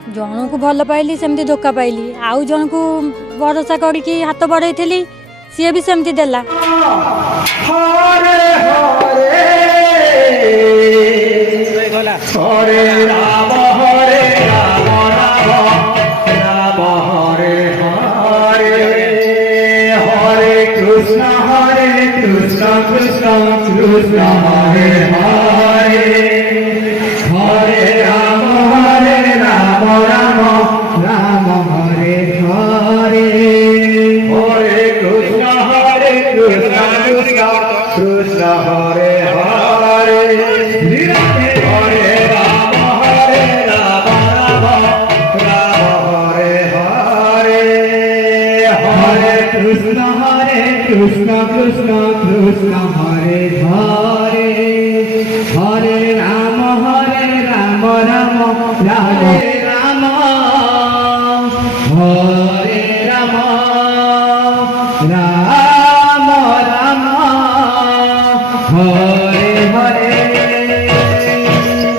ଜଣକୁ ଭଲ ପାଇଲି ସେମିତି ଧୋକା ପାଇଲି, ଆଉ ଜଣକୁ ଭରସା କରିକି ହାତ ବଢ଼େଇଥିଲି ସିଏ ବି ସେମିତି ଦେଲା। ହରେ ହରେ ହରେ ରାମ ରାମ ରାମ ହରେ ହରେ ହରେ କୃଷ୍ଣ କୃଷ୍ଣ କୃଷ୍ଣ ହରେ ହରେ ହରେ ରାମ ରାମ ରାମ ହରେ হরে হরে কৃষ্ণ কৃষ্ণ কৃষ্ণ হরে হরে হরে রাম রাম রাম হরে হরে হরে কৃষ্ণ কৃষ্ণ কৃষ্ণ হরে হরে হরে রাম রাম রাম রাম হরে রাম রাম রাম হরে হরে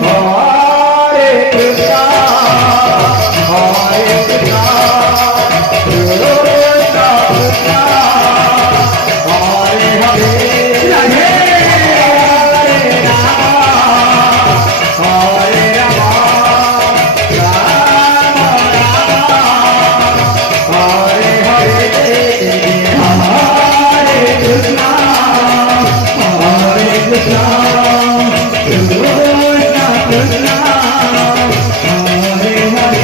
হরে কৃষ্ণ হরে কৃষ্ণ কৃষ্ণ কৃষ্ণ হরে হরে রাধে হরে রাম হরে রাম হরে হরে হরে কৃষ্ণ হরে কৃষ্ণ কৃষ্ণ কৃষ্ণ হরে হরে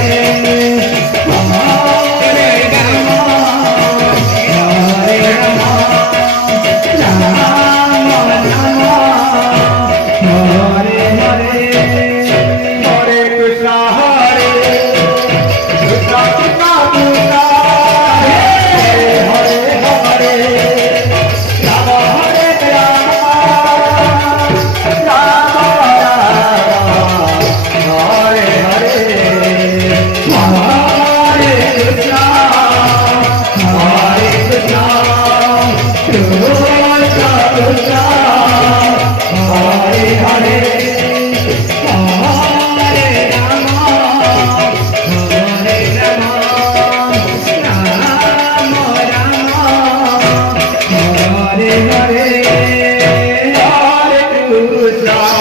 হরে রাম হরে রাম রাম রাম হরে হরে হরে কৃষ্ণ হরে কৃষ্ণ কৃষ্ণ কৃষ্ণ হরে হরে রাম হরে রাম রাম রাম হরে হরে হরে কৃষ্ণ হরে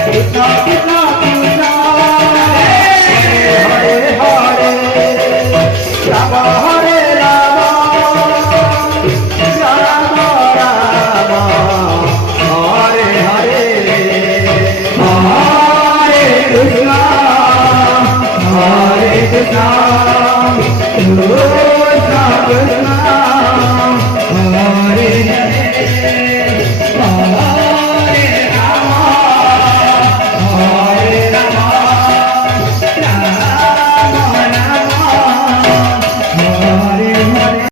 কৃষ্ণ কৃষ্ণ কৃষ্ণ হরে হরে হরে রাম হরে রাম রাম রাম হরে হরে হরে কৃষ্ণ হরে Krishna Krishna Krishna Krishna, Krishna, Krishna.